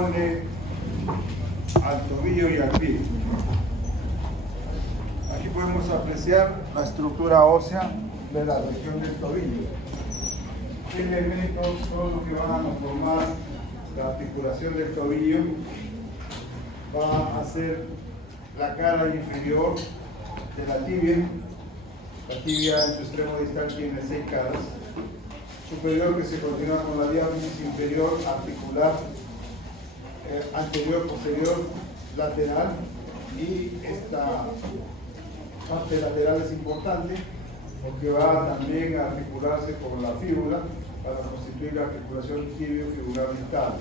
corresponde al tobillo y al pie. Aquí podemos apreciar la estructura ósea de la región del tobillo. ¿Qué elementos son los que van a conformar la articulación del tobillo? Va a ser la cara inferior de la tibia. La tibia en su extremo distal tiene 6 caras. Superior, que se continúa con la diáfisis, inferior, articular, anterior, posterior, lateral, y esta parte lateral es importante porque va también a articularse con la fíbula para constituir la articulación tibio-fibular distal.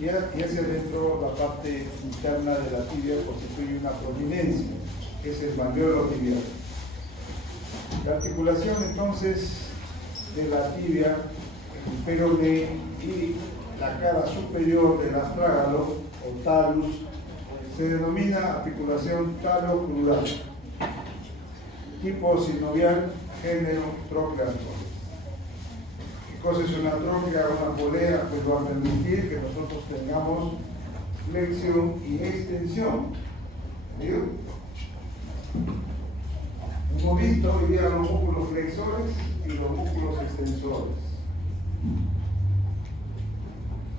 Y hacia adentro, la parte interna de la tibia constituye una prominencia, que es el malleolo tibial. La articulación entonces de la tibia, el peroné y la cara superior del astrágalo o talus se denomina articulación talo-crural, tipo sinovial, género tróclea. ¿Qué cosa es una tróclea o una polea? Pues va a permitir que nosotros tengamos flexión y extensión. ¿Vio? Hemos visto hoy día los músculos flexores y los músculos extensores.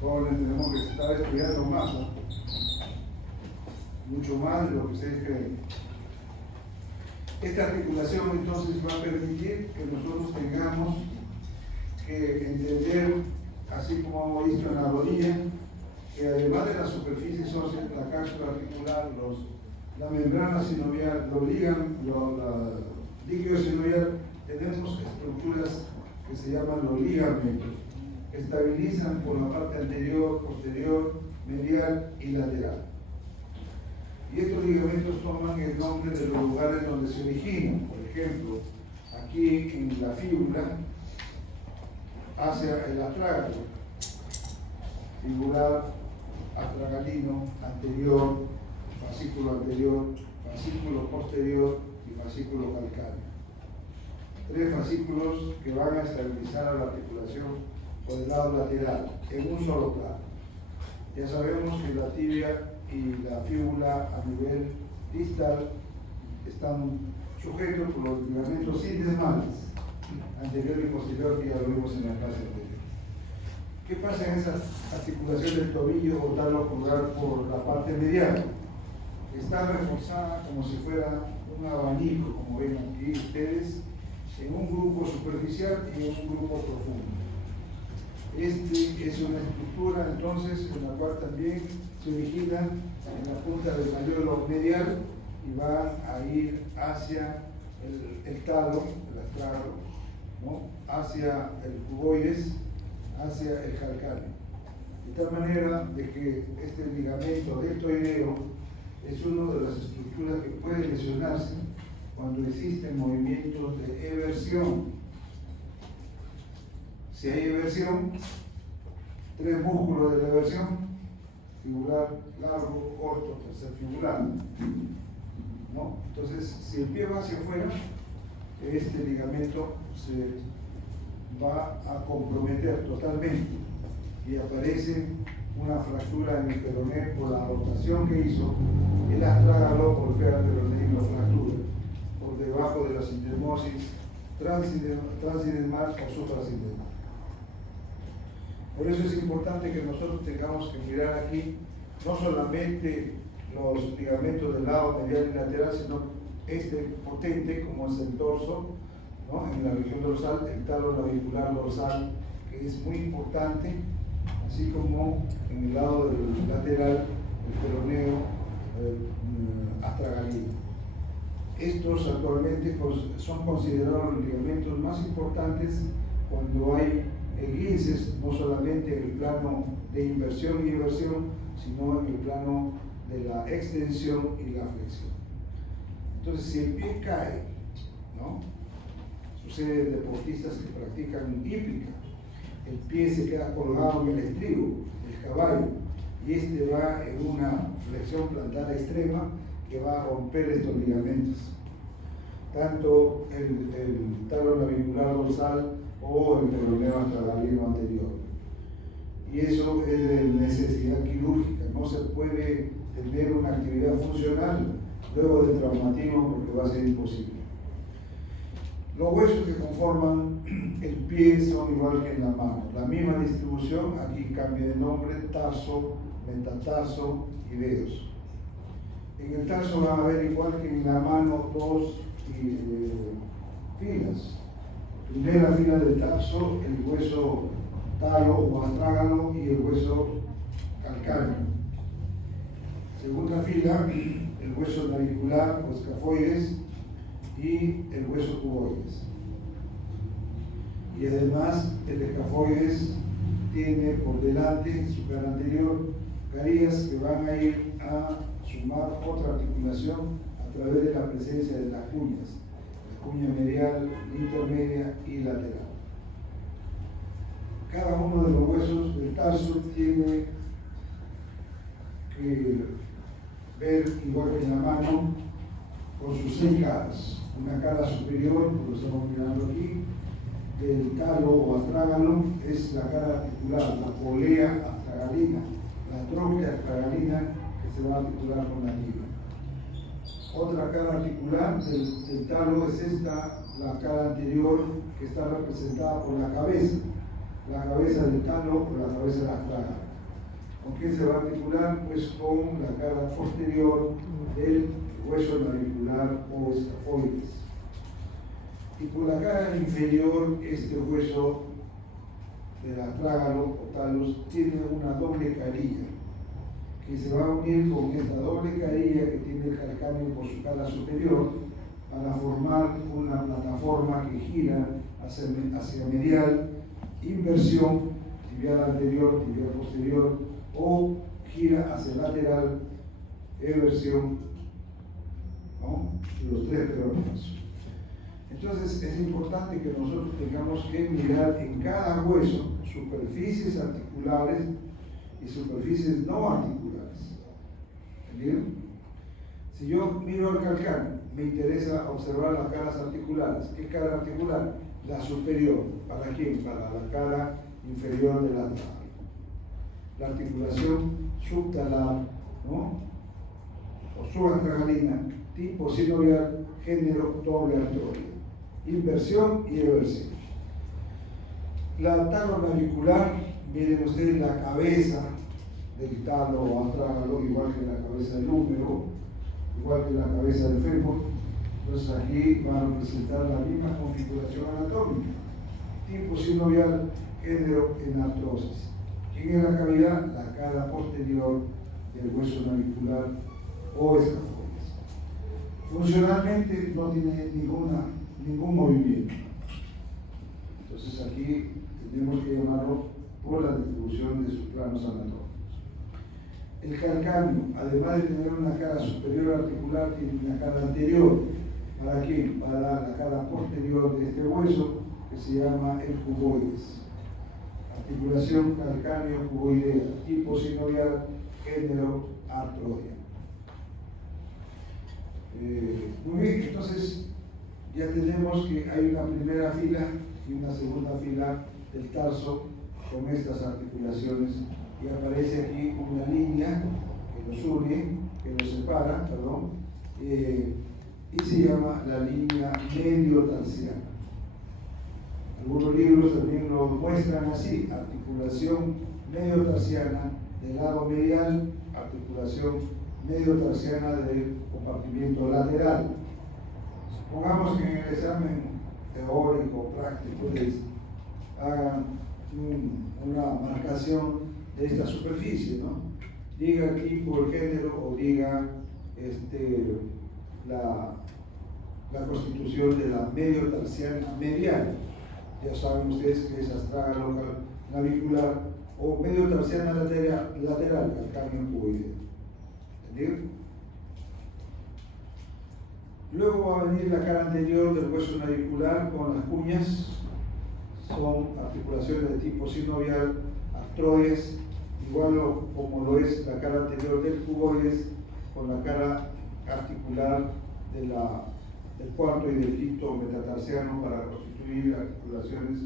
Jóvenes, tenemos que estar estudiando más, ¿no? Mucho más de lo que ustedes creen. Esta articulación entonces va a permitir que nosotros tengamos que entender, así como hemos visto en la rodilla, que además de la superficie ósea, la cápsula articular, la membrana sinovial, la líquido sinovial, tenemos estructuras que se llaman los ligamentos, que estabilizan por la parte anterior, posterior, medial y lateral. Y estos ligamentos toman el nombre de los lugares donde se originan. Por ejemplo, aquí en la fíbula, hacia el astrágalo, fibular, astragalino, anterior, fascículo posterior y fascículo calcáneo. 3 fascículos que van a estabilizar a la articulación por el lado lateral, en un solo plano. Ya sabemos que la tibia y la fíbula a nivel distal están sujetos por los ligamentos sindesmales, anterior y posterior, que ya lo vimos en la clase anterior. ¿Qué pasa en esa articulación del tobillo o talo-crural por la parte medial? Está reforzada como si fuera un abanico, como ven aquí ustedes, en un grupo superficial y en un grupo profundo. Este es una estructura entonces en la cual también se origina en la punta del malleolo medial y va a ir hacia el talo, el astrágalo, ¿no? Hacia el cuboides, hacia el calcáneo. De tal manera de que este ligamento deltoideo es una de las estructuras que puede lesionarse cuando existen movimientos de eversión. Si hay eversión, 3 músculos de la eversión: fibular, largo, corto, tercer fibular, ¿no? Entonces, si el pie va hacia afuera, este ligamento se va a comprometer totalmente y aparece una fractura en el peroné por la rotación que hizo. El astrágalo golpea el peroné y lo fractura por debajo de la sindesmosis transindesmal o suprasindesmal. Por eso es importante que nosotros tengamos que mirar aquí no solamente los ligamentos del lado medial y lateral, sino este potente como es el dorso, ¿no? En la región dorsal, el talo navicular dorsal, que es muy importante, así como en el lado del lateral, el peroneo astragalino. Estos actualmente son considerados los ligamentos más importantes cuando hay esguinces, no solamente en el plano de inversión y eversión, sino en el plano de la extensión y la flexión. Entonces, si el pie cae, ¿no? Sucede en deportistas que practican hípica, el pie se queda colgado en el estribo del caballo y este va en una flexión plantar extrema que va a romper estos ligamentos, tanto el talo navicular dorsal o el peroneo astragalino anterior. y eso es de necesidad quirúrgica. No se puede tener una actividad funcional luego del traumatismo porque va a ser imposible. Los huesos que conforman el pie son igual que en la mano, la misma distribución, aquí cambia de nombre: tarso, metatarso y dedos. En el tarso van a ver, igual que en la mano, dos filas. Primera fila del tarso, el hueso talo o astrágalo y el hueso calcáneo. Segunda fila, el hueso navicular o escafoides y el hueso cuboides. Y además el escafoides tiene por delante, en su cara anterior, carillas que van a ir a sumar otra articulación a través de la presencia de las cuñas, la cuña medial, intermedia y lateral. Cada uno de los huesos del tarso tiene que ver, igual que en la mano, con sus 6 caras. Una cara superior, como estamos mirando aquí, del talo o astrágalo, es la cara articular, la polea astragalina, la tróclea astragalina, que se va a articular con la tibia. Otra cara articular del talo es esta, la cara anterior, que está representada por la cabeza del talo o la cabeza del astrágalo. ¿Con qué se va a articular? Pues con la cara posterior del hueso navicular o escafoides. Y por la cara inferior, este hueso del astrágalo o talos tiene una doble carilla que se va a unir con esta doble carilla que tiene el calcáneo por su cara superior para formar una plataforma que gira hacia medial, inversión, tibial anterior, tibial posterior, o gira hacia lateral, eversión, ¿no? Los 3 peroneos. Entonces es importante que nosotros tengamos que mirar en cada hueso superficies articulares y superficies no articulares. ¿Entendieron? Si yo miro al calcáneo, me interesa observar las caras articulares. ¿Qué cara articular? La superior. ¿Para quién? Para la cara inferior del astrágalo. La articulación subtalar, ¿no? O subastragalina, tipo sinovial, género doble artroide. Inversión y eversión. La talonavicular, miren ustedes la cabeza del talo o astrágalo, igual que la cabeza del húmero, igual que la cabeza del fémur. Entonces aquí van a presentar la misma configuración anatómica. Tipo sinovial, género en artrosis. ¿Quién es la cavidad? La cara posterior del hueso navicular o escafoides. Funcionalmente no tiene ningún movimiento. Entonces aquí tenemos que llamarlo por la distribución de sus planos anatómicos. El calcáneo, además de tener una cara superior articular, tiene una cara anterior. ¿Para quién? Para la cara posterior de este hueso, que se llama el cuboides. Articulación calcáneo-cuboidea, tipo sinovial, género artroidea. Muy bien, entonces ya tenemos que hay una primera fila y una segunda fila del tarso con estas articulaciones, y aparece aquí una línea que los une, que los separa, perdón, y se llama la línea medio-tarsiana. Algunos libros también lo muestran así: articulación medio-tarsiana del lado medial, articulación medio-tarsiana del compartimiento lateral. Supongamos que en el examen teórico, práctico, les hagan una marcación de esta superficie, ¿no? Diga aquí por género o diga la constitución de la medio-tarsiana medial. Ya saben ustedes que es astrágalo navicular o medio-tarsiana lateral, calcáneo-cuboidea. ¿Entendido? Luego va a venir la cara anterior del hueso navicular con las cuñas. Son articulaciones de tipo sinovial, artroides, igual como lo es la cara anterior del cuboides con la cara articular del cuarto y del quinto metatarsiano para constituir articulaciones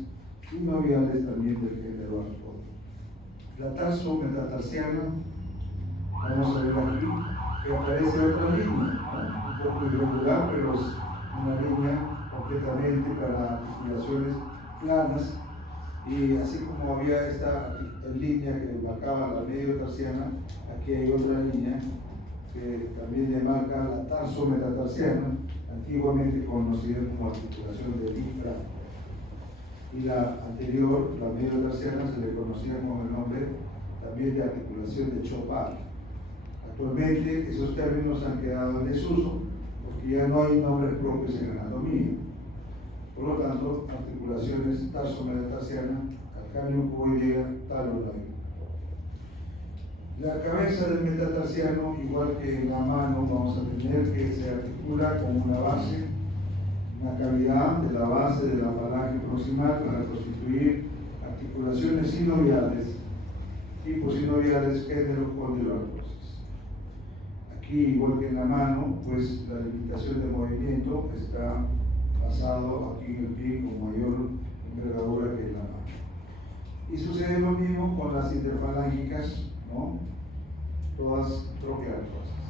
sinoviales también del género artroide. la tarso-metatarsiana, vamos a ver aquí que aparece otra línea, ¿no? Un poco irregular, pero es una línea completamente para articulaciones planas. Y así como había esta línea que marcaba la mediotarsiana, aquí hay otra línea que también demarca la tarso-metatarsiana, antiguamente conocida como articulación del diafragma. Y la anterior, la mediotarsiana, se le conocía con el nombre también de articulación de Chopard. Actualmente esos términos han quedado en desuso porque ya no hay nombres propios en anatomía. Por lo tanto, articulaciones tarso-metatarsiana, calcáneo, cuboidea, talón. La cabeza del metatarsiano, igual que en la mano, vamos a tener que se articula con una base, una cavidad de la base de la falange proximal para constituir articulaciones sinoviales, tipos sinoviales, género-condyloartrosis. Aquí, igual que en la mano, pues la limitación de movimiento está basado aquí en el pie con mayor envergadura que en la mano. Y sucede lo mismo con las interfalángicas, ¿no? Todas troqueartrosas.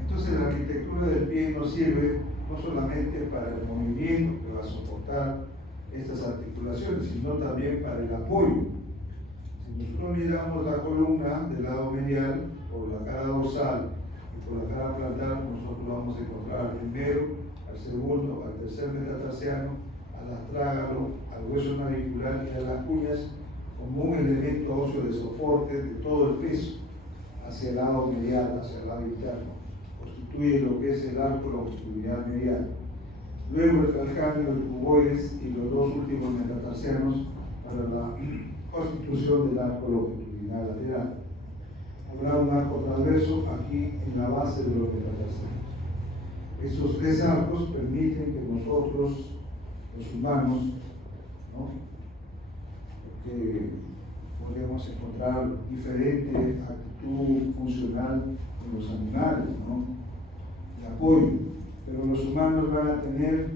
Entonces la arquitectura del pie nos sirve no solamente para el movimiento que va a soportar estas articulaciones, sino también para el apoyo. Si nosotros miramos la columna del lado medial, por la cara dorsal y por la cara plantar, nosotros vamos a encontrar al primero, al segundo, al tercer metatarsiano, al astrágalo, al hueso navicular y a las cuñas como un elemento óseo de soporte de todo el peso hacia el lado medial, hacia el lado interno. Constituye lo que es el arco longitudinal medial. Luego el calcáneo, el cuboides y los dos últimos metatarsianos para la constitución del arco longitudinal lateral. Habrá un arco transverso aquí en la base de los metatarsianos. Estos tres arcos permiten que nosotros, los humanos, ¿no? Que podemos encontrar diferente actitud funcional en los animales, ¿no? De apoyo, pero los humanos van a tener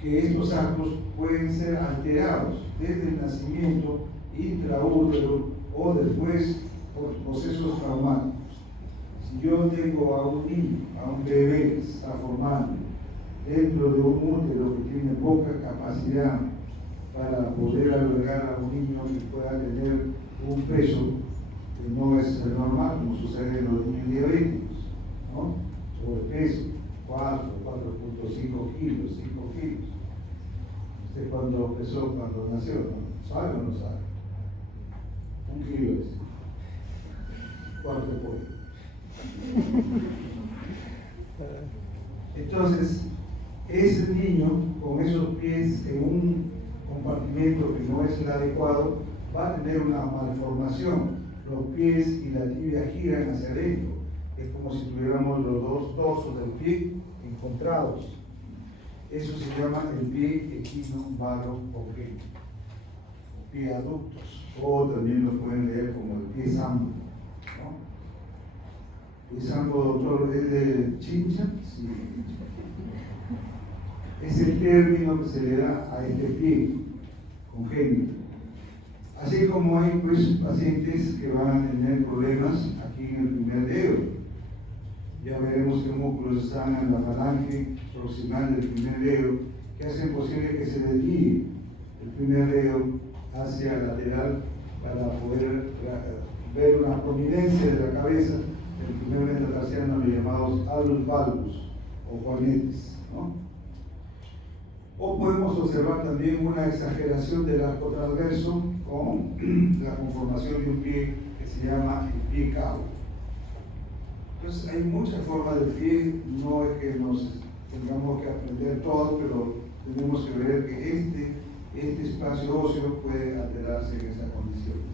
que estos arcos pueden ser alterados desde el nacimiento, intraútero o después por procesos traumáticos. Si yo tengo a un niño, a un bebé que se está formando dentro de un útero que tiene poca capacidad para poder albergar a un niño que pueda tener un peso que no es normal, como sucede en los niños diabéticos, ¿no? Sobrepeso, 4, 4.5 kilos, 5 kilos. ¿Usted cuando pesó, cuando nació, no? ¿Sabe o no sabe? 1 kilo es. Cuarto de pollo. Entonces, ese niño con esos pies en un compartimento que no es el adecuado va a tener una malformación. Los pies y la tibia giran hacia adentro. Es como si tuviéramos los dos dorsos del pie encontrados. Eso se llama el pie equinovaro-congénito, o pie aductos, o también lo pueden leer como el pie sambo, ¿no? ¿El sambo, doctor, es de Chincha? Sí. Es el término que se le da a este pie congénito. Así como hay pues, pacientes que van a tener problemas aquí en el primer dedo. Ya veremos qué músculos están en la falange proximal del primer dedo que hacen posible que se desvíe el primer dedo hacia el lateral para poder ver una prominencia de la cabeza del primer metatarsiano, los llamados alus valgus o juanetes, ¿no? O podemos observar también una exageración del arco transverso con la conformación de un pie que se llama el pie cabo. Entonces hay muchas formas del pie, no es que nos tengamos que aprender todo, pero tenemos que ver que este espacio óseo puede alterarse en esas condiciones.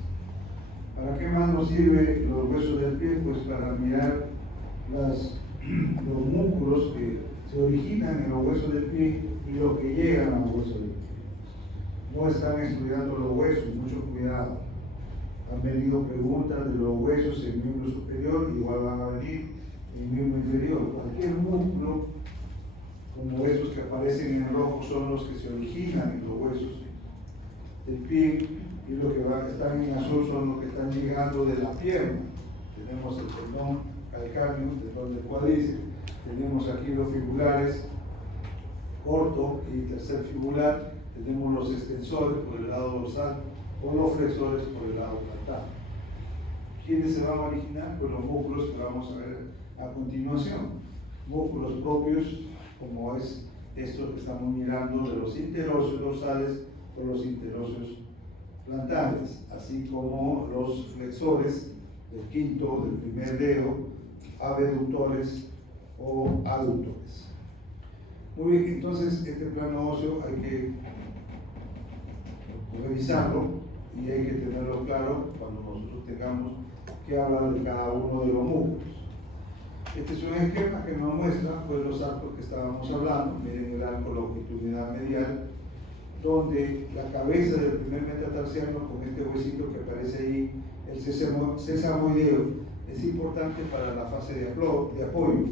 ¿Para qué más nos sirven los huesos del pie? Pues para mirar los músculos que se originan en los huesos del pie y los que llegan a los huesos del pie. No están estudiando los huesos, mucho cuidado. Han venido preguntas de los huesos en el miembro superior, igual van a venir en el miembro inferior. Cualquier músculo, como esos que aparecen en el rojo, son los que se originan en los huesos del pie y los que están en azul son los que están llegando de la pierna. Tenemos el tendón calcáneo, el tendón del cuádriceps, tenemos aquí los fibulares corto y tercer fibular, tenemos los extensores por el lado dorsal o los flexores por el lado plantar. ¿Quiénes se van a originar? Pues los músculos que vamos a ver a continuación. Músculos propios, como es estos que estamos mirando, de los interóseos dorsales o los interóseos plantares, así como los flexores del quinto, del primer dedo, abductores o aductores. Muy bien, entonces este plano óseo hay que revisarlo y hay que tenerlo claro cuando nosotros tengamos que hablar de cada uno de los músculos. Este es un esquema que nos muestra pues, los arcos que estábamos hablando. Miren el arco longitudinal medial, donde la cabeza del primer metatarsiano con este huesito que aparece ahí, el sesamoideo, es importante para la fase de apoyo.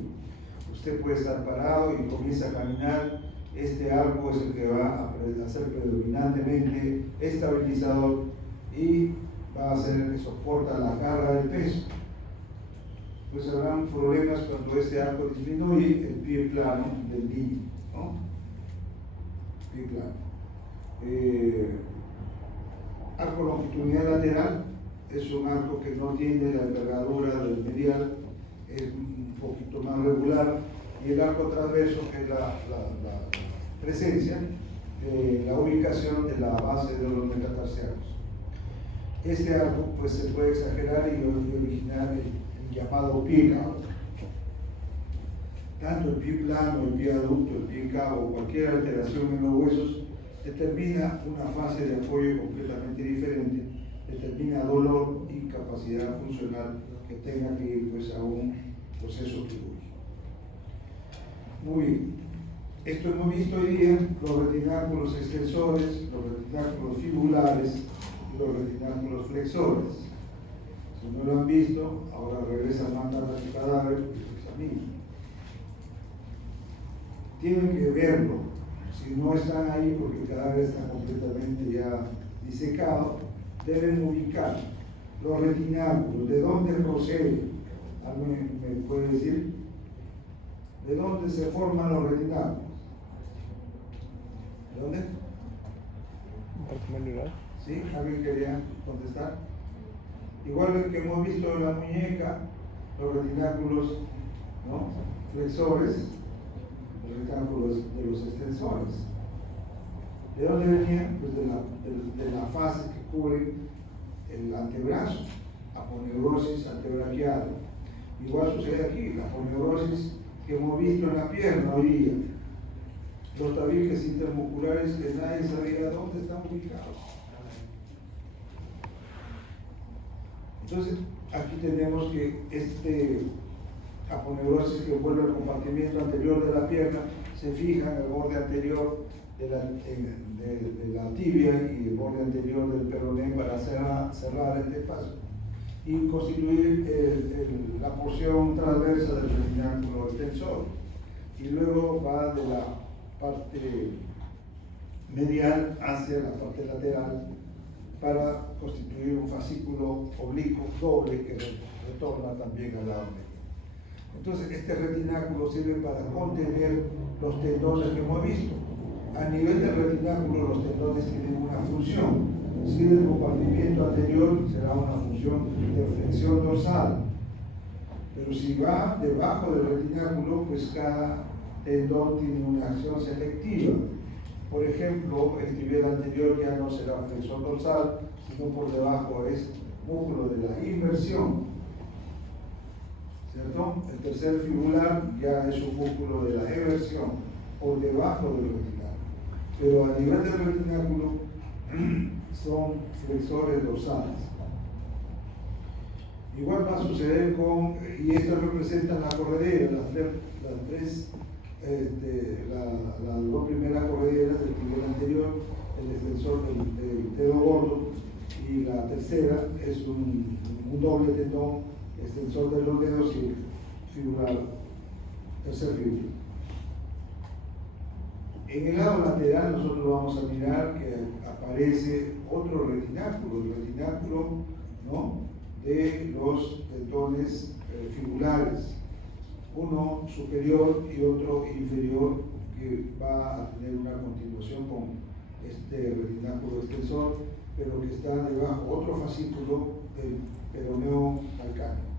Usted puede estar parado y comienza a caminar, este arco es el que va a ser predominantemente estabilizador y va a ser el que soporta la carga del peso. Pues habrán problemas cuando este arco disminuye el pie plano del niño, ¿no? Pie plano. Arco longitudinal lateral es un arco que no tiene la envergadura del medial, es un poquito más regular, y el arco transverso, que es la presencia, la ubicación de la base de los metatarsianos. Este arco pues, se puede exagerar y originar el llamado pie cabo. Tanto el pie plano, el pie aducto, el pie cabo, cualquier alteración en los huesos determina una fase de apoyo completamente diferente, determina dolor y capacidad funcional que tenga que ir pues, a un proceso quirúrgico. Muy bien, esto hemos visto hoy día, los retináculos extensores, los retináculos fibulares y los retináculos flexores. Si no lo han visto, ahora regresa más tarde a su cadáver y lo examinan. Tienen que verlo. Si no están ahí porque el cadáver está completamente ya disecado, deben ubicar los retináculos, de dónde proceden. ¿Alguien me puede decir? ¿De dónde se forman los retináculos? ¿De dónde? ¿Sí? ¿Alguien quería contestar? Igual que hemos visto en la muñeca, los retináculos, ¿no? Flexores, los retináculos de los extensores. ¿De dónde venían? Pues de la fase que cubre el antebrazo, aponeurosis antebraquial. Igual sucede aquí, la aponeurosis que hemos visto en la pierna hoy día. Los tabiques intermusculares que nadie sabía dónde están ubicados. Entonces, aquí tenemos que este aponeurosis que envuelve el compartimiento anterior de la pierna se fija en el borde anterior de la tibia y el borde anterior del peroné para cerrar este espacio y constituir la porción transversa del retináculo extensor. Y luego va de la parte medial hacia la parte lateral para constituir un fascículo oblicuo doble que retorna también al lado medio. Entonces, este retináculo sirve para contener los tendones que hemos visto. A nivel del retináculo, los tendones tienen una función. Si del compartimiento anterior será una función de flexión dorsal. Pero si va debajo del retináculo, pues cada tendón tiene una acción selectiva. Por ejemplo, el tibial anterior ya no será flexor dorsal, sino por debajo es músculo de la inversión. ¿Cierto? El tercer fibular ya es un músculo de la eversión, por debajo del retináculo. Pero a nivel del retináculo son flexores dorsales. Igual va a suceder con, y esto representa la corredera, las dos primeras correderas del tibial anterior, el extensor del dedo gordo, y la tercera es un doble tendón, extensor de los dedos y fibular, tercer fibular. En el lado lateral nosotros vamos a mirar que aparece otro retináculo, el retináculo, ¿no?, de los tendones fibulares, uno superior y otro inferior, que va a tener una continuación con este retináculo extensor, pero que está debajo, otro fascículo del peroneo calcáneo.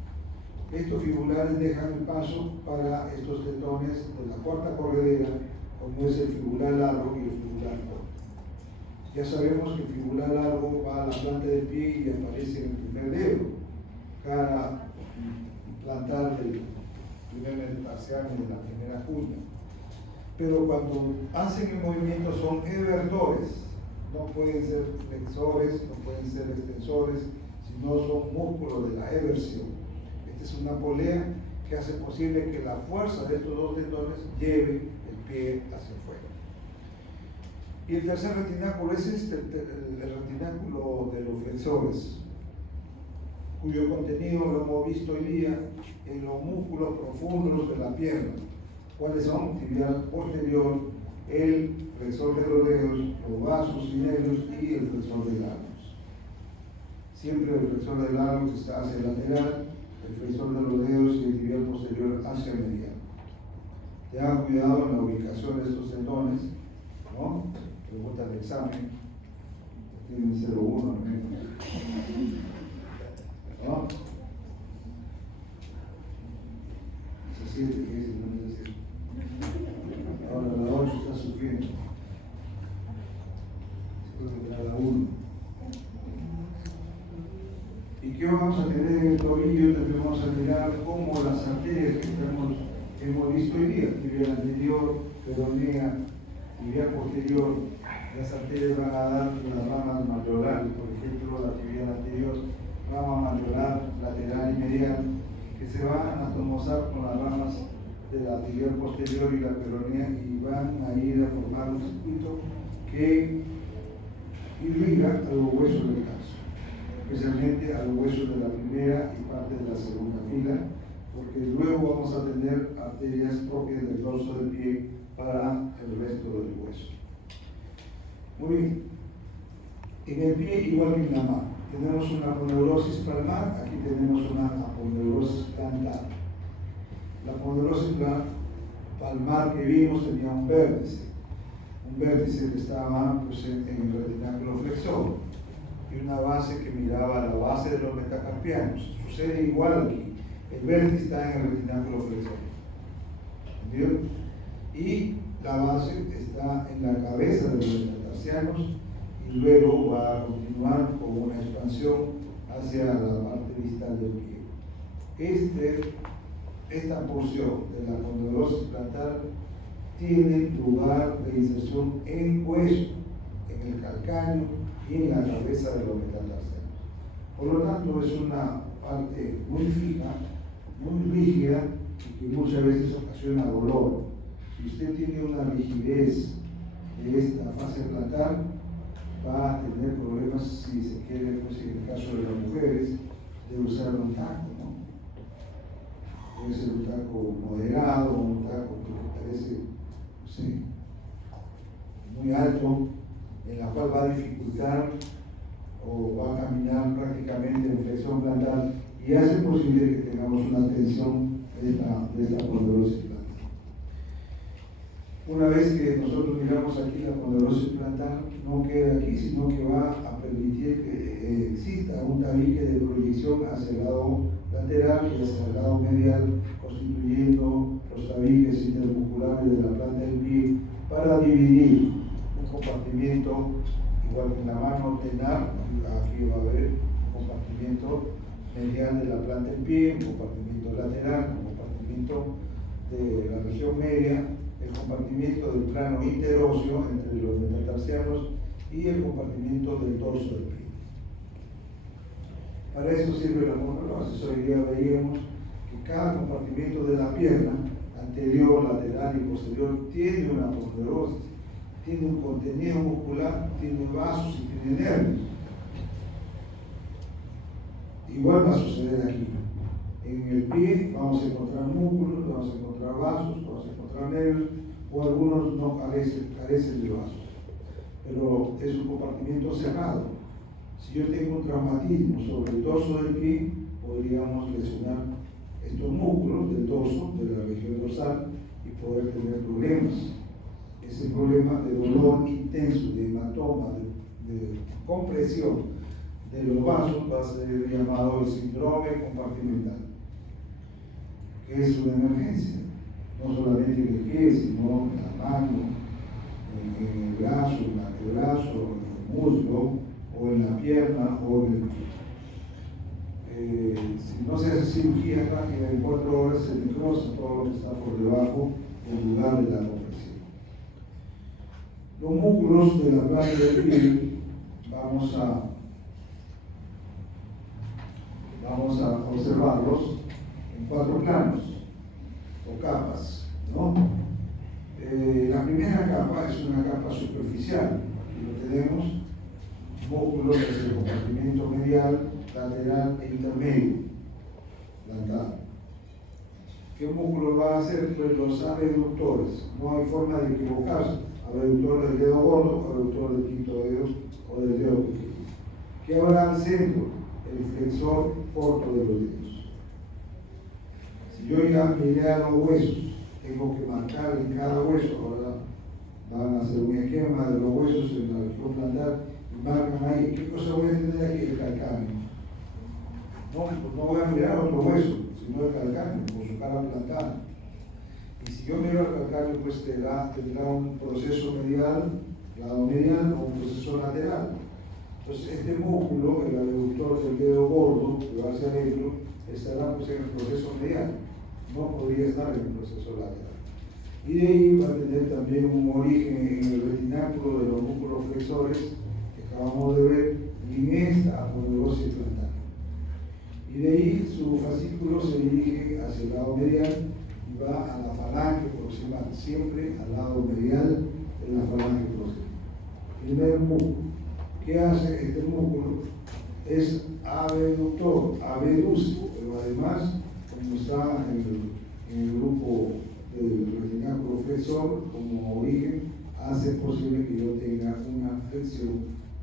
Estos fibulares dejan el paso para estos tendones de la cuarta corredera, como es el fibular largo y el fibular corto. Ya sabemos que el fibular largo va a la planta del pie y aparece en el primer dedo, cara plantar del primer metatarsiano de la primera cuña. Pero cuando hacen el movimiento son evertores, no pueden ser flexores, no pueden ser extensores, sino son músculos de la eversión. Esta es una polea que hace posible que la fuerza de estos dos tendones lleve el pie hacia afuera. Y el tercer retináculo es el retináculo de los flexores, cuyo contenido lo hemos visto hoy día en los músculos profundos de la pierna. ¿Cuáles son? Tibial posterior, el flexor de los dedos, los vasos y nervios y el flexor de largos. Siempre el flexor de largos está hacia el lateral, el flexor de los dedos y el tibial posterior hacia el mediano. Tengan cuidado en la ubicación de estos tendones, ¿no? Pregunta del examen, tienen 0,1, ¿no? Se siente que es, no es así. Ahora la 8 está sufriendo. Cada uno. ¿Y qué vamos a tener en el tobillo? También vamos a mirar cómo las arterias que hemos visto hoy día, tibial anterior, peronea, tibial posterior, las arterias van a dar las ramas mayorales, por ejemplo, la tibial anterior, rama mayoral, lateral y medial, que se van a anatomosar con las ramas de la tibial posterior y la peronea y van a ir a formar un circuito que irriga a los huesos del calcio, especialmente a los huesos de la primera y parte de la segunda fila, porque luego vamos a tener arterias propias del dorso del pie para el resto del hueso. Muy bien. En el pie, igual que en la mano, tenemos una aponeurosis palmar, aquí tenemos una aponeurosis plantar. La aponeurosis palmar que vimos tenía un vértice que estaba pues, en el retináculo flexor y una base que miraba a la base de los metacarpianos. Sucede igual aquí, el vértice está en el retináculo flexor, ¿entendido? Y la base está en la cabeza de los metatarsianos y luego va a continuar con una expansión hacia la parte distal del pie. Esta porción de la aponeurosis plantar tiene lugar de inserción en hueso, en el calcáneo y en la cabeza de los metatarsianos. Por lo tanto, es una parte muy fija, muy rígida y que muchas veces ocasiona dolor. Si usted tiene una rigidez de esta fase plantar, va a tener problemas si se quiere, pues en el caso de las mujeres, de usar un taco, ¿no? Puede ser un taco moderado, un taco que parece, no sé, muy alto, en la cual va a dificultar o va a caminar prácticamente en flexión plantar y hace posible que tengamos una tensión de esta aponeurosis plantar. Una vez que nosotros miramos aquí la aponeurosis plantar, no queda aquí, sino que va a permitir que exista un tabique de proyección hacia el lado lateral y hacia el lado medial, constituyendo los tabiques intermusculares de la planta del pie para dividir un compartimiento, igual que en la mano tenar, aquí va a haber un compartimiento medial de la planta del pie, un compartimiento lateral, un compartimiento de la región media, el compartimiento del plano interóseo entre los metatarsianos y el compartimiento del dorso del pie. Para eso sirve la aponeurosis. Hoy día veíamos que cada compartimiento de la pierna, anterior, lateral y posterior, tiene una aponeurosis, tiene un contenido muscular, tiene vasos y tiene nervios. Igual va a suceder aquí. En el pie vamos a encontrar músculos, vamos a encontrar vasos, vamos a encontrar nervios, o algunos no carecen de vasos. Pero es un compartimiento cerrado. Si yo tengo un traumatismo sobre el dorso del pie, podríamos lesionar estos músculos del dorso, de la región dorsal, y poder tener problemas. Ese problema de dolor intenso, de hematoma, de compresión de los vasos va a ser llamado el síndrome compartimental, que es una emergencia, no solamente en el pie, sino en la mano, en el brazo, en el antebrazo, en el muslo, o en la pierna, o en el pie. Si no se hace cirugía rápida en 4 horas, se necrosa todo lo que está por debajo del lugar de la compresión. Los músculos de la planta del pie vamos a observarlos en 4 planos o capas, ¿no? La primera capa es una capa superficial. Aquí lo tenemos, músculos desde el compartimento medial, lateral e intermedio, plantar. ¿Qué músculos va a hacer? Pues los abductores. No hay forma de equivocarse. Abductor del dedo gordo, abductor del quinto dedo o del dedo pequeño. ¿Qué habrá al centro? El flexor corto de los dedos. Si yo ya miré a los huesos, tengo que marcar en cada hueso. Ahora van a hacer un esquema de los huesos en la región plantar y marcan ahí. ¿Qué cosa voy a tener aquí? El calcáneo. No voy a mirar otro hueso, sino el calcáneo, por su cara plantada. Y si yo miro el calcáneo, pues tendrá un proceso medial, lado medial, o un proceso lateral. Entonces, este músculo, el abductor del dedo gordo, que va hacia adentro, estará pues, en el proceso medial. No podría estar en el proceso lateral. Y de ahí va a tener también un origen en el retináculo de los músculos flexores, que acabamos de ver, y en esta aponeurostis plantar. Y de ahí su fascículo se dirige hacia el lado medial y va a la falange proximal, siempre al lado medial de la falange proximal. Primer músculo. ¿Qué hace este músculo? Es abductor, abduce, pero además, como está en el grupo del retináculo flexor, como origen, hace posible que yo tenga una flexión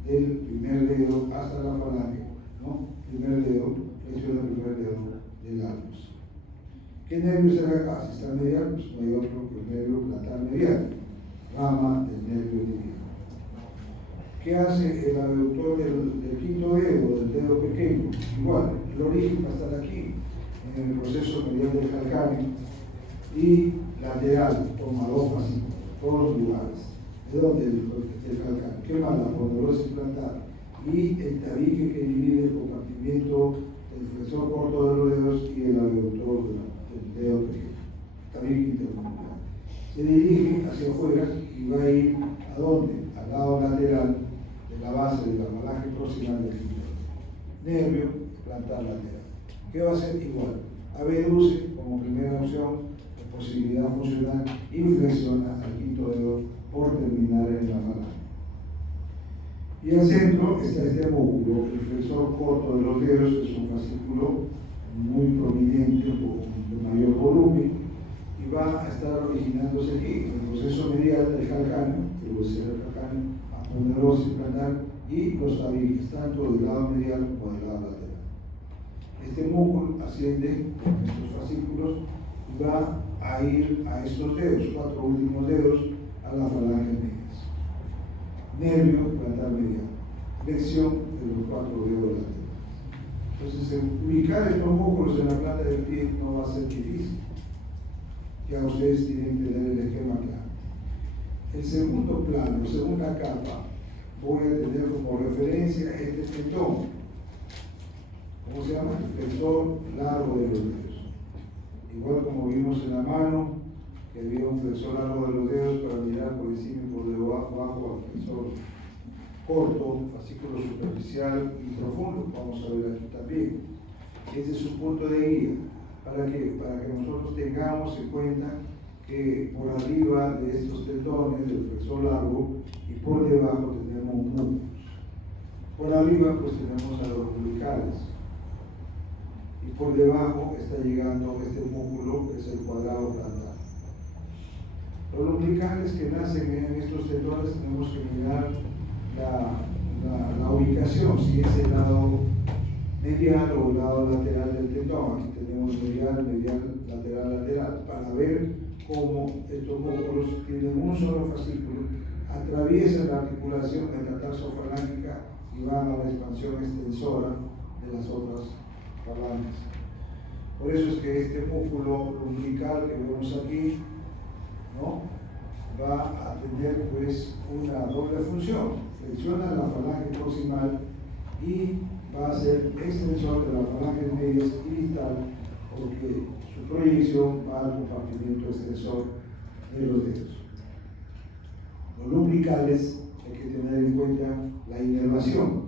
del primer dedo hasta la falange, ¿no? Primer dedo, flexión del primer dedo del alus. ¿Qué nervio será acá? Si está medial, pues no hay otro que el nervio plantar medial, rama del nervio medial. ¿Qué hace el abductor del quinto dedo, del dedo pequeño? Igual, el origen va a estar aquí, en el proceso medial del calcáneo, y lateral, toma 2 fascículos, todos los lugares. ¿De dónde? El calcáneo. ¿Qué más? La aponeurostis plantar. Y el tabique que divide el compartimiento del flexor corto de los dedos y el abductor del dedo pequeño. Tabique intermuscular. Se dirige hacia afuera y va a ir ¿a dónde? Al lado lateral de la base de la falange proximal del quinto dedo. Nervio plantar lateral. ¿Qué va a hacer? Igual. Abduce como primera opción, la posibilidad funcional, y flexiona al quinto dedo por terminar en la falange. Y al centro está este músculo, el flexor corto de los dedos, que es un fascículo muy prominente, de mayor volumen, y va a estar originándose aquí, en el proceso medial del calcáneo, que va a ser el calcáneo, aponeurostis plantar, y los tabiques, tanto del lado medial como del lado lateral. Este músculo asciende con estos fascículos y va a ir a estos dedos, 4 últimos dedos, a la falange medias. Nervio plantar medial, flexión de los 4 dedos laterales. Entonces, ubicar estos músculos en la planta del pie no va a ser difícil. Ya ustedes tienen que tener el esquema claro. El segundo plano, segunda capa, voy a tener como referencia este tendón. ¿Cómo se llama? El flexor largo de los dedos. Igual como vimos en la mano, que había un flexor largo de los dedos para mirar por encima y por debajo al flexor corto, fascículo superficial y profundo. Vamos a ver aquí también. Ese es su punto de guía. ¿Para qué? Para que nosotros tengamos en cuenta que por arriba de estos tendones del flexor largo y por debajo tenemos músculos. Por arriba pues tenemos a los umbilicales. Y por debajo está llegando este músculo que es el cuadrado plantar. Los umbilicales que nacen en estos tendones tenemos que mirar la ubicación, si es el lado medial o el lado lateral del tendón. Aquí tenemos medial, lateral, lateral, para ver cómo estos músculos tienen un solo fascículo, atraviesan la articulación metatarso-falángica y van a la expansión extensora de las otras falanges. Por eso es que este músculo lumbrical que vemos aquí, ¿no?, va a tener pues una doble función. Flexiona la falange proximal y va a ser extensor de las falanges medias y distal, porque su proyección va al compartimiento extensor de los dedos. Los lumbricales hay que tener en cuenta la inervación.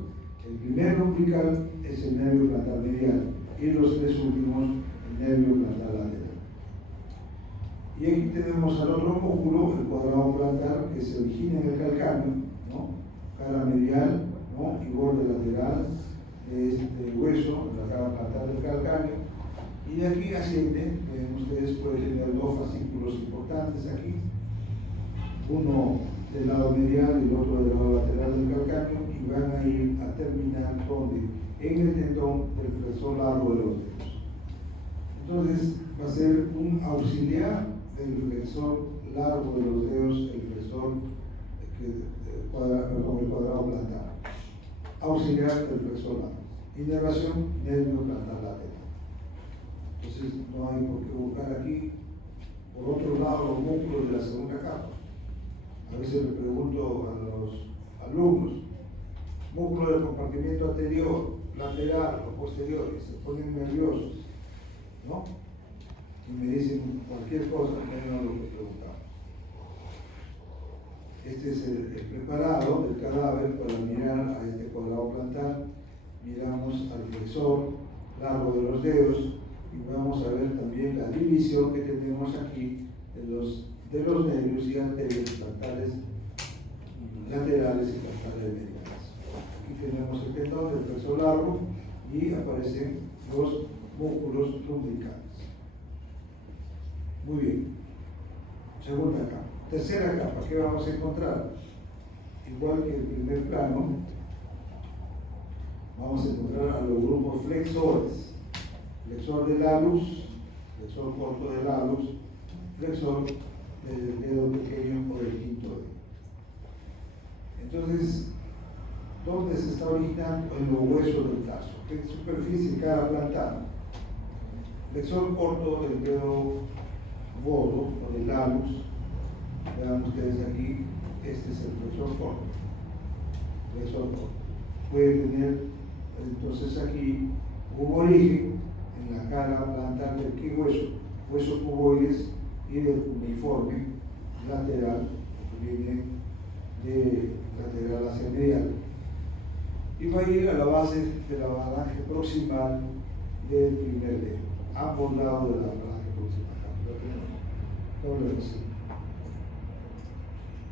El primer lumbrical es el nervio plantar medial y los tres últimos el nervio plantar lateral. Y aquí tenemos al otro músculo, el cuadrado plantar, que se origina en el calcáneo, ¿no?, cara medial, ¿no?, y borde lateral de este hueso, la cara plantar del calcáneo. Y de aquí asciende, ustedes pueden tener dos fascículos importantes aquí, uno del lado medial y el otro del lado lateral del calcáneo, y van a ir a terminar donde, en el tendón del flexor largo de los dedos. Entonces va a ser un auxiliar del flexor largo de los dedos, el flexor el cuadrado plantar, auxiliar del flexor largo. Inervación, nervio plantar lateral. Entonces no hay por qué buscar aquí, por otro lado, los músculos de la segunda capa. A veces le pregunto a los alumnos, músculo del compartimiento anterior, lateral o posterior, y se ponen nerviosos, ¿no?, y me dicen cualquier cosa menos lo que preguntamos. Este es el preparado del cadáver para mirar a este cuadrado plantar. Miramos al flexor largo de los dedos y vamos a ver también la división que tenemos aquí de los nervios y arterias plantales laterales y plantales mediales. Aquí tenemos el tendón del flexor largo y aparecen los músculos lumbricales. Muy bien. Segunda capa. Tercera capa, ¿qué vamos a encontrar? Igual que el primer plano, vamos a encontrar a los grupos flexores. Flexor del halus, flexor corto del halus, flexor del dedo pequeño o del quinto dedo. Entonces, ¿dónde se está originando? En los huesos del tarso. ¿Qué superficie cara plantar? Flexor corto del dedo gordo o del halus. Vean ustedes aquí, este es el flexor corto. Flexor corto. Puede tener entonces aquí un origen en la cara plantar del qué hueso, huesos cuboides y del cuneiforme lateral, que viene de lateral hacia medial, y va a ir a la base de la falange proximal del primer dedo, ambos lados de la falange proximal. Doble vez.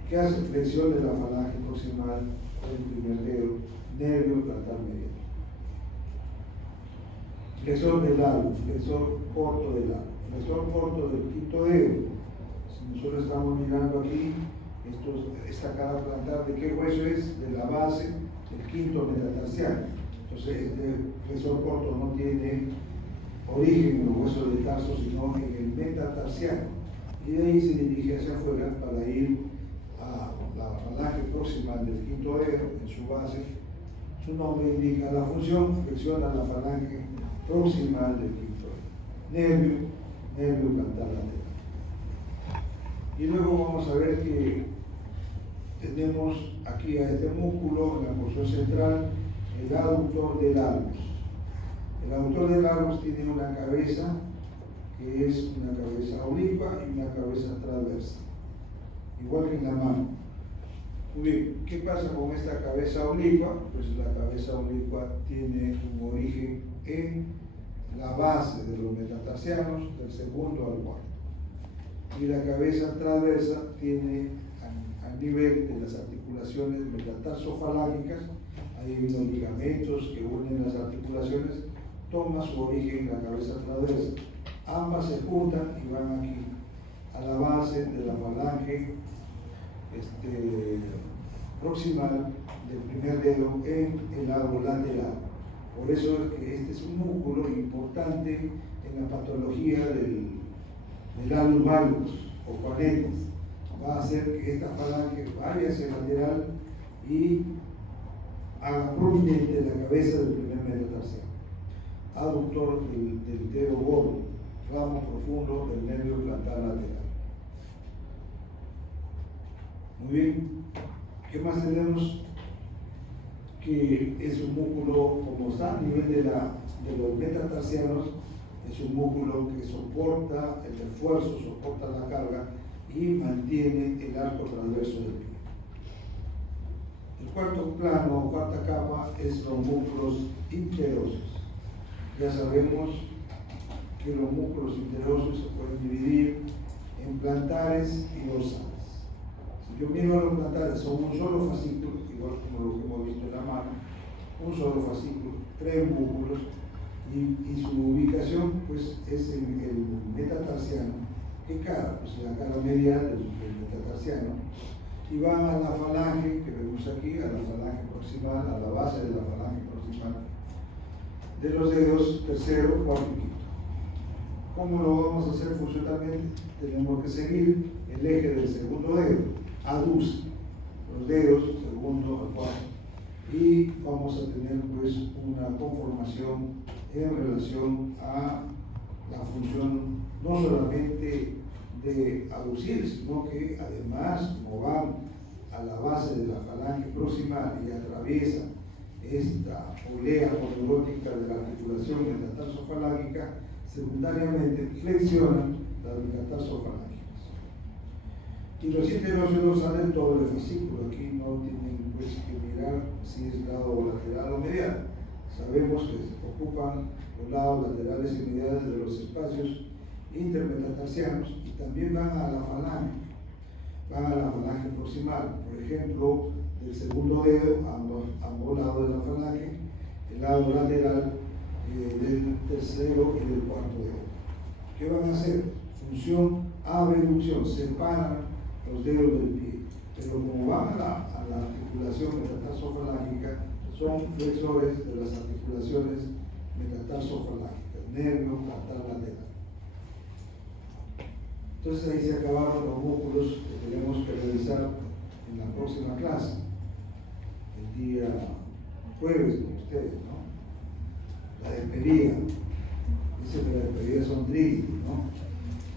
¿Qué hace? Flexión de la falange proximal del primer dedo, nervio plantar medial. Flexor del halus, flexor corto del halus, flexor corto del quinto dedo. Si nosotros estamos mirando aquí, esta cara plantar, ¿de qué hueso es? De la base del quinto metatarsiano. Entonces, este flexor corto no tiene origen en los huesos del tarso, sino en el metatarsiano. Y de ahí se dirige hacia afuera para ir a la falange proximal del quinto dedo, en su base. Su nombre indica la función, flexiona la falange proximal del quinto dedo. Nervio plantar lateral. Y luego vamos a ver que tenemos aquí a este músculo en la porción central, el aductor del halus. El aductor del halus tiene una cabeza que es una cabeza oblicua y una cabeza transversa, igual que en la mano. Muy bien, ¿qué pasa con esta cabeza oblicua? Pues la cabeza oblicua tiene un origen en la base de los metatarsianos, del segundo al cuarto. Y la cabeza transversa tiene a nivel de las articulaciones metatarsofalángicas, hay unos ligamentos que unen las articulaciones, toma su origen en la cabeza transversa. Ambas se juntan y van aquí a la base de la falange proximal del primer dedo en el lado lateral. Por eso es que este es un músculo importante en la patología del alus valgus o juanetes. Va a hacer que esta falange vaya hacia el lateral y haga prominente la cabeza del primer metatarsiano. Aductor del dedo gordo, ramo profundo del nervio plantar lateral. Muy bien. ¿Qué más tenemos? Que es un músculo, como está a nivel de los metatarsianos, es un músculo que soporta el esfuerzo, soporta la carga y mantiene el arco transverso del pie. El cuarto plano, cuarta capa, es los músculos interosos. Ya sabemos que los músculos interosos se pueden dividir en plantares y dorsales. Si yo miro a los plantares, son un solo fascículo, igual como lo que hemos visto en la mano, un solo fascículo, 3 músculos, y su ubicación pues es en el metatarsiano, que cara, pues en la cara medial del metatarsiano, y van a la falange que vemos aquí, a la falange proximal, a la base de la falange proximal de los dedos tercero, cuarto y quinto. ¿Cómo lo vamos a hacer funcionalmente? Tenemos que seguir el eje del segundo dedo, aduce los dedos segundo al cuarto, y vamos a tener pues una conformación en relación a la función no solamente de aducir, sino que además, como van a la base de la falange proximal y atraviesa esta polea ponerótica de la articulación metatarsofalángica, secundariamente flexionan las metatarsofalángica. Y los interóseos salen doble fascículo. Aquí no tienen pues que mirar si es lado lateral o medial. Sabemos que se ocupan los lados laterales y mediales de los espacios intermetatarsianos y también van a la falange proximal. Por ejemplo, del segundo dedo, ambos lados de la falange, el lado lateral del tercero y del cuarto dedo. ¿Qué van a hacer? Función abducción, separan los dedos del pie, pero como van a la articulación metatarsofalángica, son flexores de las articulaciones metatarsofalángica, nervio plantar lateral. Entonces ahí se acabaron los músculos que tenemos que realizar en la próxima clase, el día jueves con ustedes, ¿no? La despedida. Dice que las despedidas son tristes, ¿no?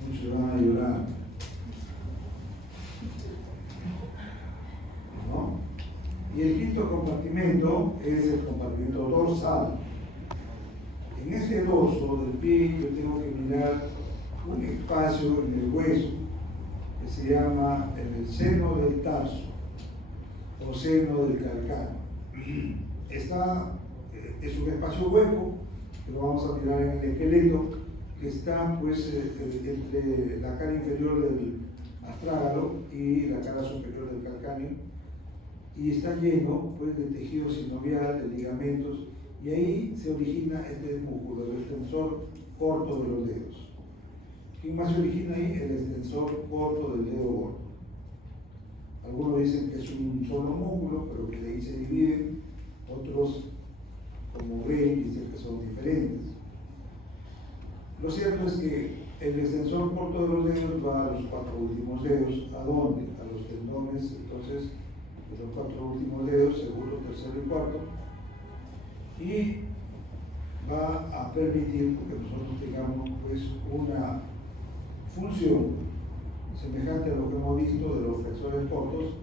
Muchos van a llorar, ¿no? Y el quinto compartimento es el compartimento dorsal. En este dorso del pie yo tengo que mirar un espacio en el hueso que se llama el seno del tarso o seno del calcáneo. Es un espacio hueco que lo vamos a mirar en el esqueleto, que está pues entre la cara inferior del astrágalo y la cara superior del calcáneo, y está lleno pues de tejido sinovial, de ligamentos, y ahí se origina este músculo, el extensor corto de los dedos. ¿Quién más se origina ahí? El extensor corto del dedo gordo. Algunos dicen que es un solo músculo, pero que de ahí se dividen. Otros, como Gray, dicen que son diferentes. Lo cierto es que el extensor corto de los dedos va a los 4 últimos dedos. ¿A dónde? A los tendones, entonces, de los 4 últimos dedos, segundo, tercero y cuarto. Y va a permitir que nosotros tengamos pues una función semejante a lo que hemos visto de los flexores cortos,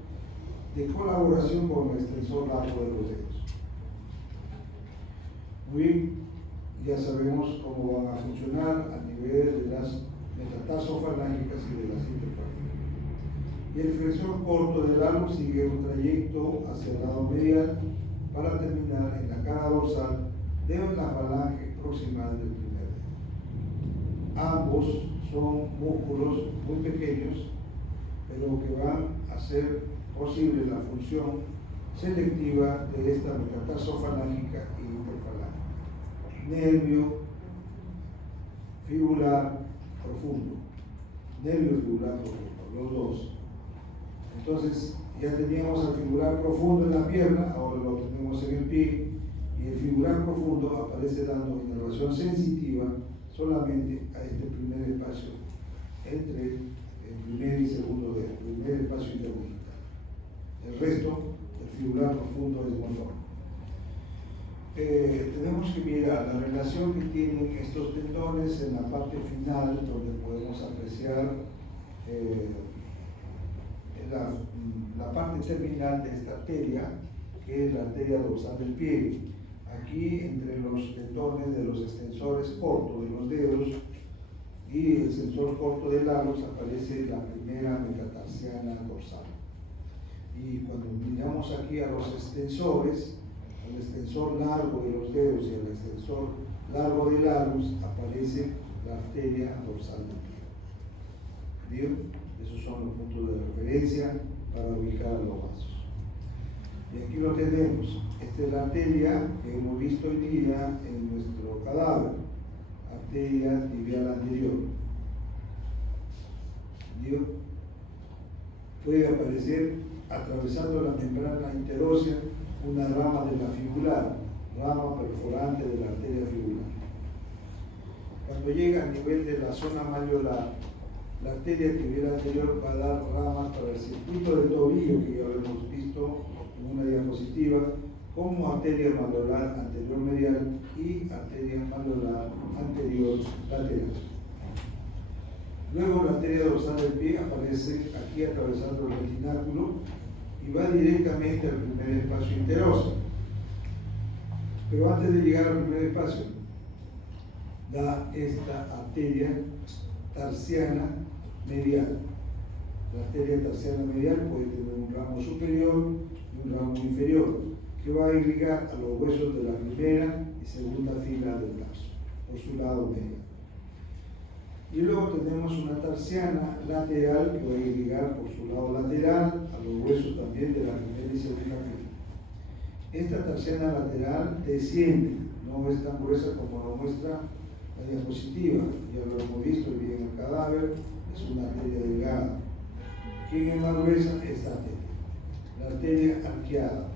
de colaboración con el extensor largo de los dedos. Muy bien, ya sabemos cómo van a funcionar a nivel de las metatarsofalángicas y de las interfalanges. Y el flexor corto del alus sigue un trayecto hacia el lado medial para terminar en la cara dorsal de la falange proximal del primer dedo. Ambos son músculos muy pequeños, pero que van a hacer posible la función selectiva de esta metatarsofalángica y interfalángica. Nervio fibular profundo, nervio fibular profundo, los dos. Entonces, Ya teníamos el fibular profundo en la pierna, ahora lo tenemos en el pie, y el fibular profundo aparece dando inervación sensitiva solamente a este primer espacio entre el primer y segundo dedo, el primer espacio interdigital. El resto, el fibular profundo es motor. Tenemos que mirar la relación que tienen estos tendones en la parte final, donde podemos apreciar la parte terminal de esta arteria, que es la arteria dorsal del pie. Aquí, entre los tendones de los extensores cortos de los dedos y el extensor corto del largos, aparece la primera metatarsiana dorsal. Y cuando miramos aquí a los extensores, al extensor largo de los dedos y al extensor largo de largos, aparece la arteria dorsal del pie. ¿Bien? Esos son los puntos de referencia para ubicar a los vasos. Y aquí lo tenemos. Esta es la arteria que hemos visto hoy día en nuestro cadáver, arteria tibial anterior. ¿Bien? Puede aparecer atravesando la membrana interósea una rama de la fibular, rama perforante de la arteria fibular. Cuando llega a nivel de la zona malleolar, la arteria tibial anterior va a dar ramas para el circuito del tobillo, que ya lo hemos visto en una diapositiva, como arteria malleolar anterior medial y arteria malleolar anterior lateral. Luego la arteria dorsal del pie aparece aquí atravesando el retináculo y va directamente al primer espacio interóseo. Pero antes de llegar al primer espacio, da esta arteria tarsiana medial. La arteria tarsiana medial puede tener un ramo superior y un ramo inferior, que va a irrigar a los huesos de la primera y segunda fila del brazo, por su lado medial. Y luego tenemos una tarsiana lateral que va a irrigar por su lado lateral a los huesos también de la primera y segunda fila. Esta tarsiana lateral desciende, no es tan gruesa como lo muestra la diapositiva, ya lo hemos visto bien en el cadáver, es una arteria delgada. ¿Quién es más gruesa? Esta arteria, la arteria arqueada.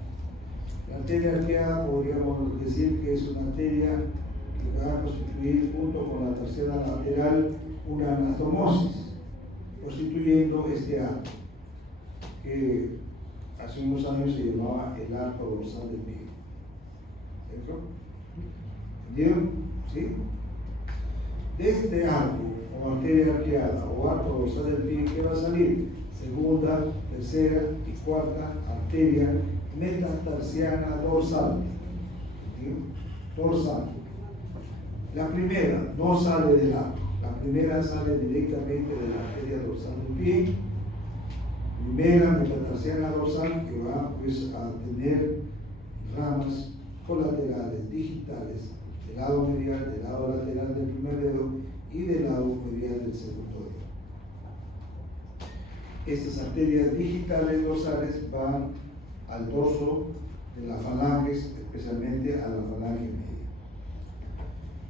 La arteria arqueada podríamos decir que es una arteria que va a constituir junto con la tarsiana lateral una anastomosis, constituyendo este arco, que hace unos años se llamaba el arco dorsal del pie. ¿Cierto? ¿Entendieron? ¿Sí? De este arco, o arteria arqueada, o arco dorsal del pie, ¿qué va a salir? Segunda, tercera y cuarta arteria metatarsiana dorsal. ¿Sí? Dorsal. La primera no sale del arco, la primera sale directamente de la arteria dorsal del pie. Primera metatarsiana dorsal, que va pues a tener ramas colaterales digitales del lado medial, del lado lateral del primer dedo y del lado medial del segundo dedo. Estas arterias digitales dorsales van al dorso de las falanges, especialmente a la falange media.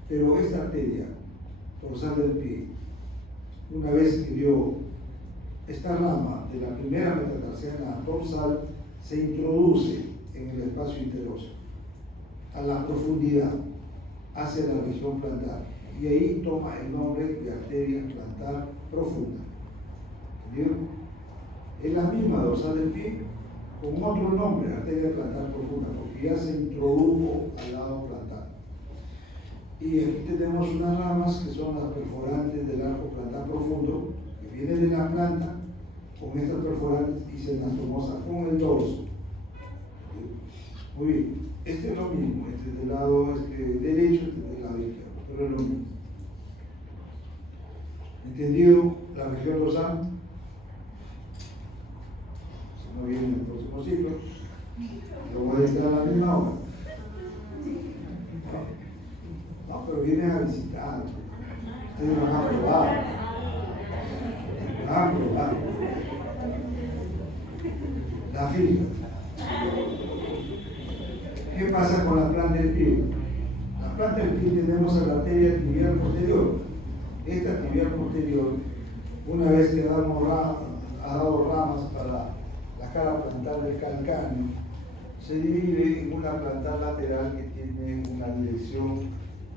Pero esta arteria dorsal del pie, una vez que dio esta rama de la primera metatarsiana dorsal, se introduce en el espacio interóseo a la profundidad hacia la región plantar, y ahí toma el nombre de arteria plantar profunda. ¿Entendieron? Es la misma dorsal del pie con otro nombre, arteria plantar profunda, porque ya se introdujo al lado plantar. Y aquí tenemos unas ramas que son las perforantes del arco plantar profundo, que vienen de la planta con estas perforantes y se anastomosa con el dorso. Muy bien, este es lo mismo, este es del lado derecho, este es del lado izquierdo, pero es lo mismo. ¿Entendido la región dorsal? Si no viene en el próximo ciclo, lo voy a estar a la misma hora. No, pero vienen a visitar. Ustedes van a probar. Van a probar. La fila. ¿Qué pasa con la planta del pie? La planta del pie tenemos a la arteria tibial posterior. Esta tibial posterior, una vez que ha dado ramas para la cara plantar del calcáneo se divide en una plantar lateral que tiene una dirección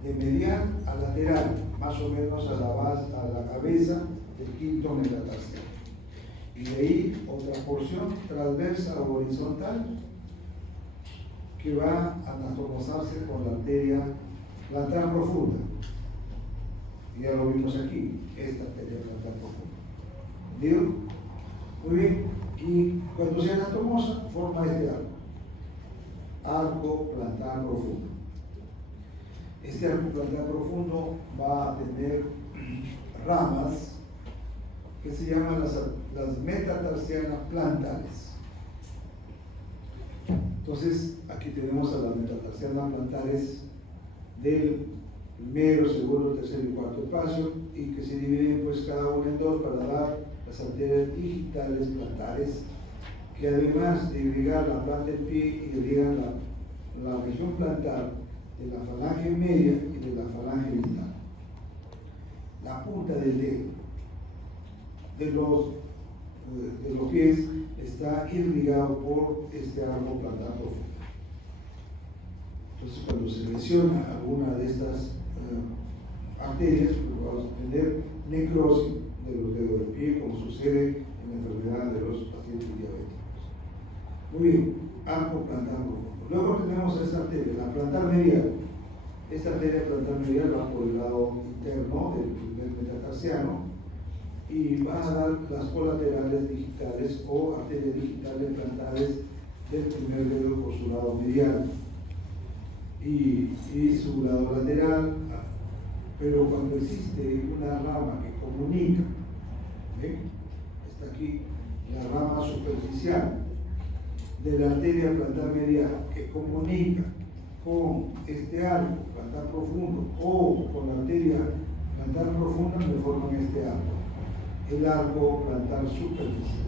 de medial a lateral, más o menos a la cabeza del quinto metatarsiano. Y de ahí otra porción transversa o horizontal que va a anatomosarse con la arteria plantar profunda. Y ya lo vimos aquí, esta arteria plantar profunda. ¿Entendido? Muy bien. Y cuando se anatomosa, forma este arco plantar profundo. Este arco plantar profundo va a tener ramas que se llaman las metatarsianas plantales. Entonces, aquí tenemos a las metatarsianas plantares del primero, segundo, tercero y cuarto espacio, y que se dividen pues cada una en dos para dar las arterias digitales plantares, que además de irrigar la planta del pie, irrigan la región plantar de la falange media y de la falange distal. La punta del dedo de los pies está irrigado por este arco plantar profundo. Entonces, cuando se lesiona alguna de estas arterias, pues vamos a tener necrosis de los dedos del pie, como sucede en la enfermedad de los pacientes diabéticos. Muy bien, arco plantar profundo. Luego tenemos esta arteria, la plantar medial. Esta arteria plantar medial va por el lado interno del primer metatarsiano y va a dar las colaterales digitales o arterias digitales plantares del primer dedo por su lado medial y su lado lateral. Pero cuando existe una rama que comunica, ¿ven? Está aquí la rama superficial de la arteria plantar medial que comunica con este arco plantar profundo o con la arteria plantar profunda, me forman este arco, el arco plantar superficial.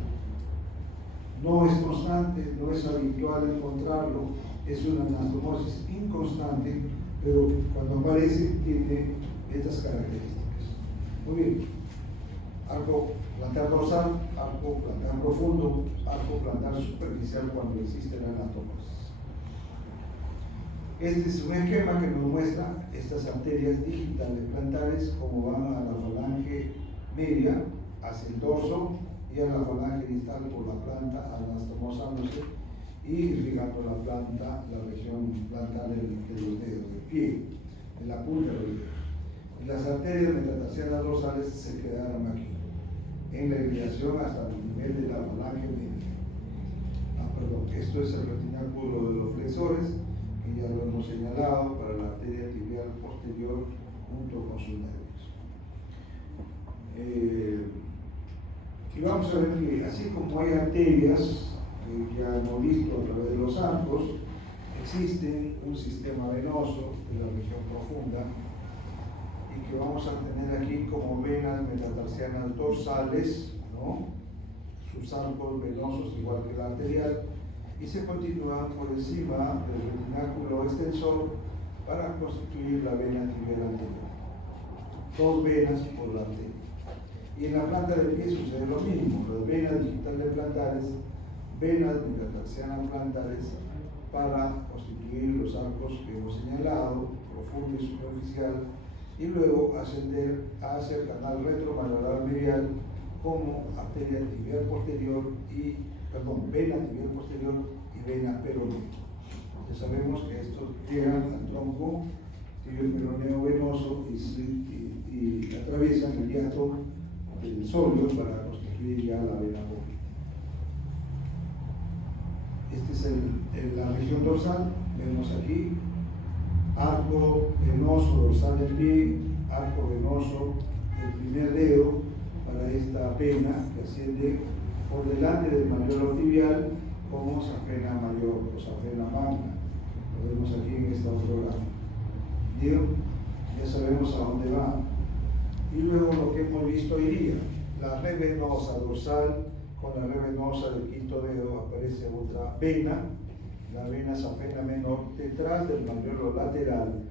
No es constante, no es habitual encontrarlo, es una anastomosis inconstante, pero cuando aparece tiene estas características. Muy bien, arco plantar dorsal, arco plantar profundo, arco plantar superficial cuando existe la anatomosis. Este es un esquema que nos muestra estas arterias digitales plantares como van a la falange media hacia el dorso y a la falange distal por la planta anastomosándose y irrigando la planta, la región plantar de los dedos del pie, en la punta del dedo. Y las arterias metatarsianas dorsales se quedaron aquí, en la irrigación hasta el nivel de la falange media. Esto es el retináculo de los flexores, que ya lo hemos señalado, para la arteria tibial posterior junto con sus nervios. Y vamos a ver que así como hay arterias que ya hemos visto a través de los arcos, existe un sistema venoso de la región profunda y que vamos a tener aquí como venas metatarsianas dorsales, ¿no? Sus arcos venosos igual que la arterial, y se continúan por encima del retináculo extensor para constituir la vena tibial anterior. Dos venas por la arteria. Y en la planta del pie sucede lo mismo, las venas digitales plantares, venas metatarsianas plantares para constituir los arcos que hemos señalado, profundo y superficial, y luego ascender hacia el canal retromanolar medial como arteria tibial posterior vena tibial posterior y vena peroneo. Ya sabemos que estos llegan al tronco tibio peroneo venoso y atraviesan el hiato del sóleo para constituir ya la vena pública. Esta es la región dorsal, vemos aquí arco venoso dorsal del pie, arco venoso del primer dedo para esta vena que asciende por delante del malleolo tibial como safena mayor o safena magna. Lo vemos aquí en esta ortografía. Ya sabemos a dónde va. Y luego lo que hemos visto hoy día, la red venosa dorsal con la red venosa del quinto dedo aparece otra vena, la vena safena menor detrás del malleolo lateral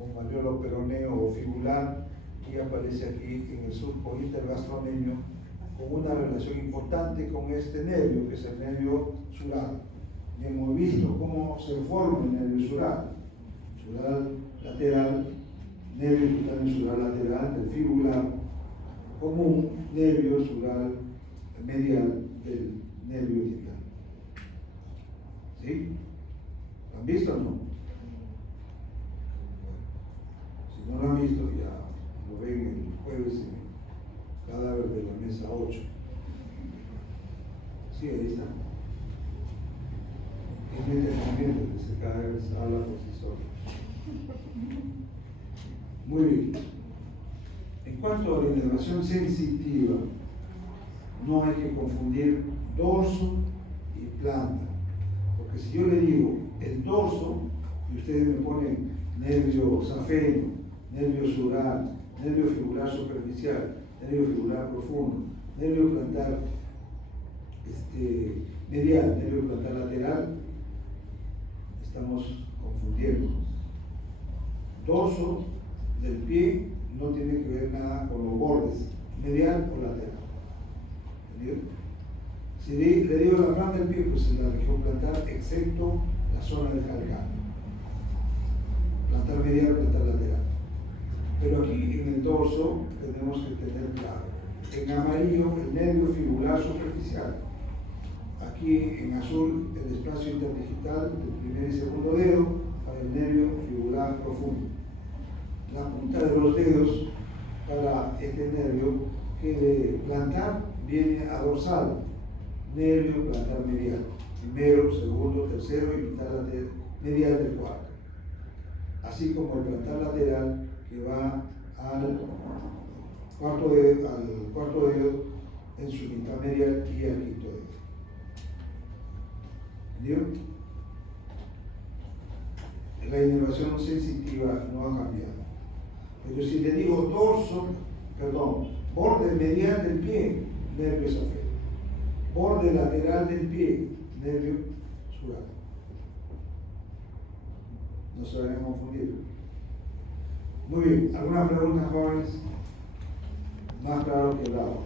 o malleolo peroneo o fibular, y aparece aquí en el surco intergastronemio con una relación importante con este nervio, que es el nervio sural. Y hemos visto cómo se forma el nervio sural. Sural lateral, nervio cutáneo sural lateral del fibular, como un nervio sural medial del nervio tibial. ¿Sí? ¿Lo han visto o no? Bueno, si no lo han visto, ya lo ven el jueves en el cadáver de la mesa 8. Sí, ahí está. Es mi entendimiento que ese cadáver habla por sí solo. Muy bien. En cuanto a la inervación sensitiva, no hay que confundir dorso y planta. Porque si yo le digo el dorso, y ustedes me ponen nervio safeno, nervio sural, nervio fibular superficial, nervio fibular profundo, nervio plantar medial, nervio plantar lateral, estamos confundiendo. Dorso del pie no tiene que ver nada con los bordes, medial o lateral. ¿Entendido? Si le digo la planta del pie, pues en la región plantar, excepto la zona del calcáneo. Plantar medial, plantar lateral. Pero aquí en el dorso tenemos que tener claro. En amarillo, el nervio fibular superficial. Aquí en azul, el espacio interdigital del primer y segundo dedo para el nervio fibular profundo. La punta de los dedos para este nervio que de plantar viene a dorsal, nervio plantar medial, primero, segundo, tercero y mitad medial del cuarto, así como el plantar lateral que va al cuarto dedo en su mitad medial y al quinto dedo. ¿Entendido? La inervación sensitiva no ha cambiado. Pero si le digo borde medial del pie, nervio safeno. Borde lateral del pie, nervio sural. No se vayan a confundir. Muy bien, ¿alguna pregunta, jóvenes? Más claro que el agua.